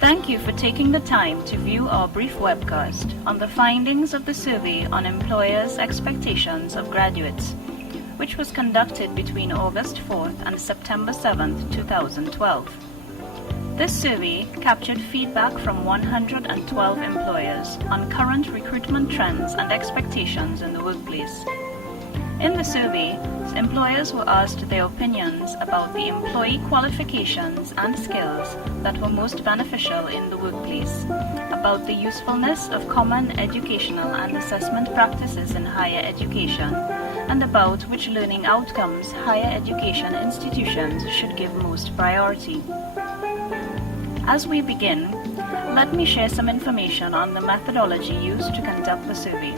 Thank you for taking the time to view our brief webcast on the findings of the survey on employers' expectations of graduates, which was conducted between August 4th and September 7th, 2012. This survey captured feedback from 112 employers on current recruitment trends and expectations in the workplace. In the survey, employers were asked their opinions about the employee qualifications and skills that were most beneficial in the workplace, about the usefulness of common educational and assessment practices in higher education, and about which learning outcomes higher education institutions should give most priority. As we begin, let me share some information on the methodology used to conduct the survey.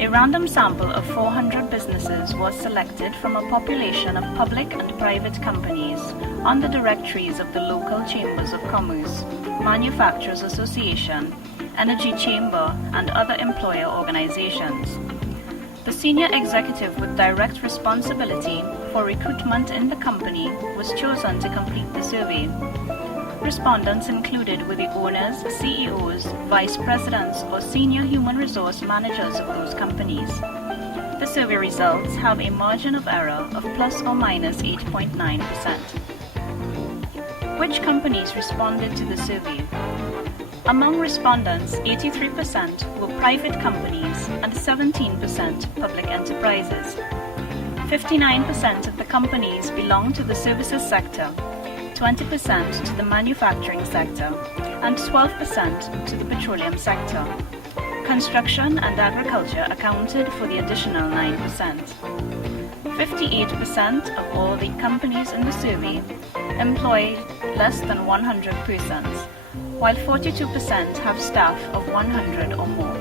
A random sample of 400 businesses was selected from a population of public and private companies on the directories of the local chambers of commerce, Manufacturers Association, Energy Chamber, and other employer organizations. The senior executive with direct responsibility for recruitment in the company was chosen to complete the survey. Respondents included were the owners, CEOs, vice presidents, or senior human resource managers of those companies. The survey results have a margin of error of plus or minus 8.9%. Which companies responded to the survey? Among respondents, 83% were private companies and 17% public enterprises. 59% of the companies belong to the services sector, 20% to the manufacturing sector, and 12% to the petroleum sector. Construction and agriculture accounted for the additional 9%. 58% of all the companies in the survey employ less than 100 persons, while 42% have staff of 100 or more.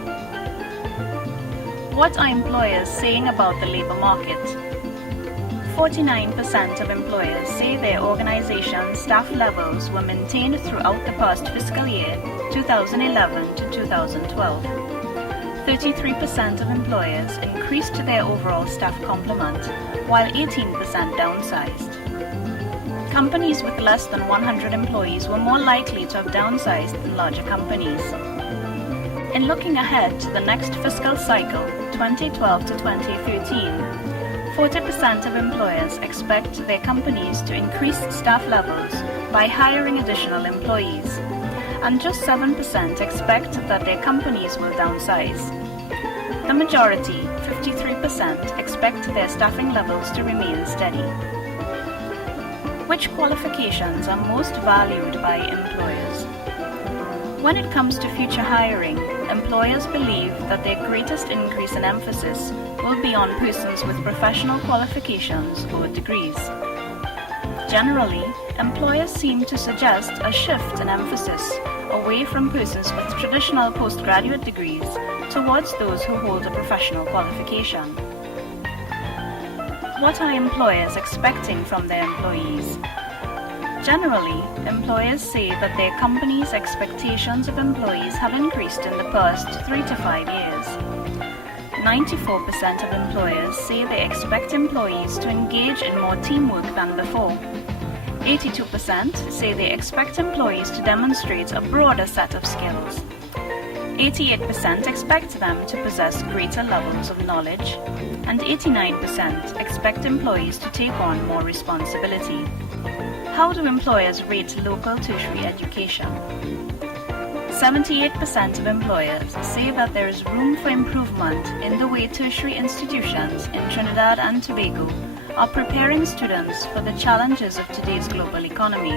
What are employers saying about the labor market? 49% of employers say their organization's staff levels were maintained throughout the past fiscal year, 2011 to 2012. 33% of employers increased their overall staff complement, while 18% downsized. Companies with less than 100 employees were more likely to have downsized than larger companies. In looking ahead to the next fiscal cycle, 2012 to 2013, 40% of employers expect their companies to increase staff levels by hiring additional employees, and just 7% expect that their companies will downsize. The majority, 53%, expect their staffing levels to remain steady. Which qualifications are most valued by employers? When it comes to future hiring, employers believe that their greatest increase in emphasis will be on persons with professional qualifications or degrees. Generally, employers seem to suggest a shift in emphasis away from persons with traditional postgraduate degrees towards those who hold a professional qualification. What are employers expecting from their employees? Generally, employers say that their company's expectations of employees have increased in the past 3 to 5 years. 94% of employers say they expect employees to engage in more teamwork than before. 82% say they expect employees to demonstrate a broader set of skills. 88% expect them to possess greater levels of knowledge, and 89% expect employees to take on more responsibility. How do employers rate local tertiary education? 78% of employers say that there is room for improvement in the way tertiary institutions in Trinidad and Tobago are preparing students for the challenges of today's global economy.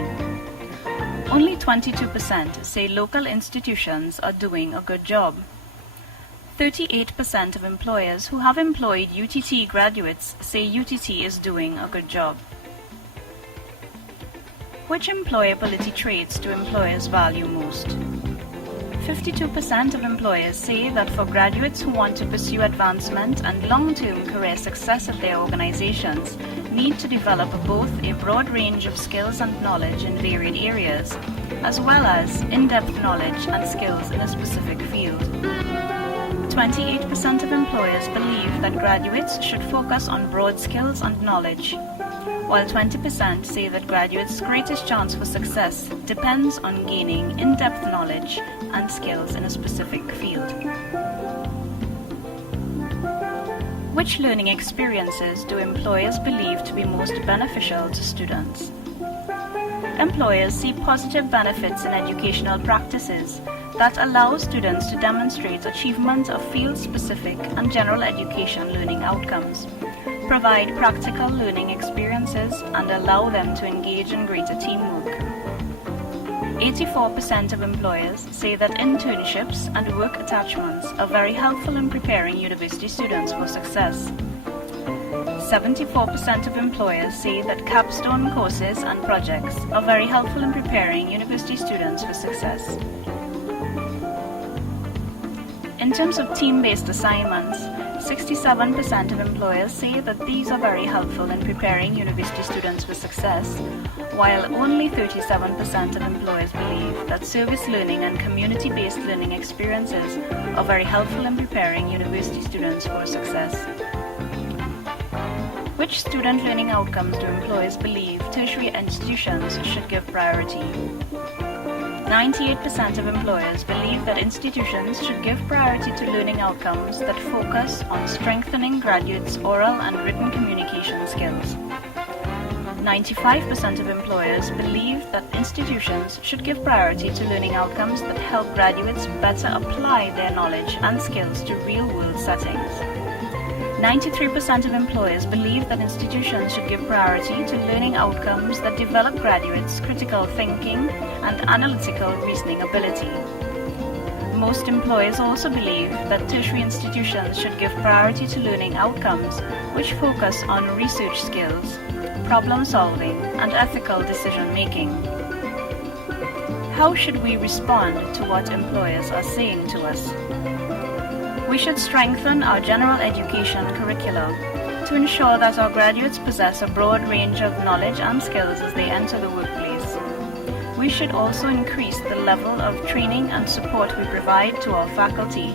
Only 22% say local institutions are doing a good job. 38% of employers who have employed UTT graduates say UTT is doing a good job. Which employability traits do employers value most? 52% of employers say that for graduates who want to pursue advancement and long-term career success at their organizations, need to develop both a broad range of skills and knowledge in varied areas, as well as in-depth knowledge and skills in a specific field. 28% of employers believe that graduates should focus on broad skills and knowledge, while 20% say that graduates' greatest chance for success depends on gaining in-depth knowledge and skills in a specific field. Which learning experiences do employers believe to be most beneficial to students? Employers see positive benefits in educational practices that allow students to demonstrate achievement of field-specific and general education learning outcomes, provide practical learning experiences, and allow them to engage in greater teamwork. 84% of employers say that internships and work attachments are very helpful in preparing university students for success. 74% of employers say that capstone courses and projects are very helpful in preparing university students for success. In terms of team-based assignments, 67% of employers say that these are very helpful in preparing university students for success, while only 37% of employers believe that service learning and community-based learning experiences are very helpful in preparing university students for success. Which student learning outcomes do employers believe tertiary institutions should give priority? 98% of employers believe that institutions should give priority to learning outcomes that focus on strengthening graduates' oral and written communication skills. 95% of employers believe that institutions should give priority to learning outcomes that help graduates better apply their knowledge and skills to real-world settings. 93% of employers believe that institutions should give priority to learning outcomes that develop graduates' critical thinking and analytical reasoning ability. Most employers also believe that tertiary institutions should give priority to learning outcomes which focus on research skills, problem solving, and ethical decision making. How should we respond to what employers are saying to us? We should strengthen our general education curriculum to ensure that our graduates possess a broad range of knowledge and skills as they enter the workplace. We should also increase the level of training and support we provide to our faculty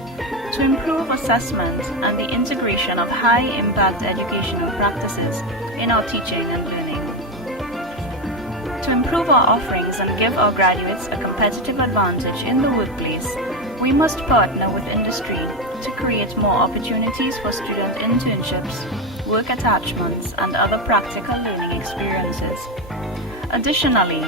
to improve assessment and the integration of high-impact educational practices in our teaching and learning. To improve our offerings and give our graduates a competitive advantage in the workplace, we must partner with industry to create more opportunities for student internships, work attachments, and other practical learning experiences. Additionally,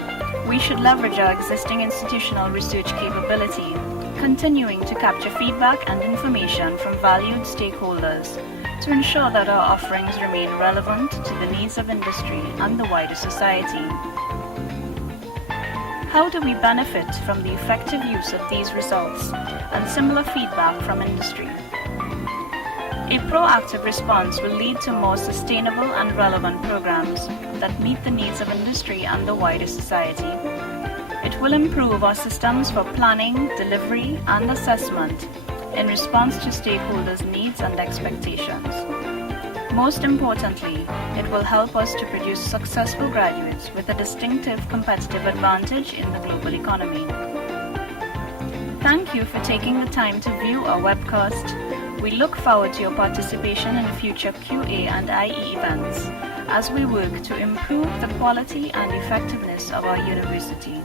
we should leverage our existing institutional research capability, continuing to capture feedback and information from valued stakeholders to ensure that our offerings remain relevant to the needs of industry and the wider society. How do we benefit from the effective use of these results and similar feedback from industry? A proactive response will lead to more sustainable and relevant programs that meet the needs of industry and the wider society. It will improve our systems for planning, delivery, and assessment in response to stakeholders' needs and expectations. Most importantly, it will help us to produce successful graduates with a distinctive competitive advantage in the global economy. Thank you for taking the time to view our webcast. We look forward to your participation in future QA&IE events as we work to improve the quality and effectiveness of our university.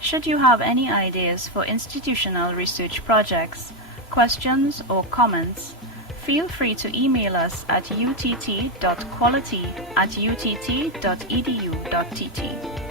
Should you have any ideas for institutional research projects, questions, or comments, feel free to email us at utt.quality@utt.edu.tt.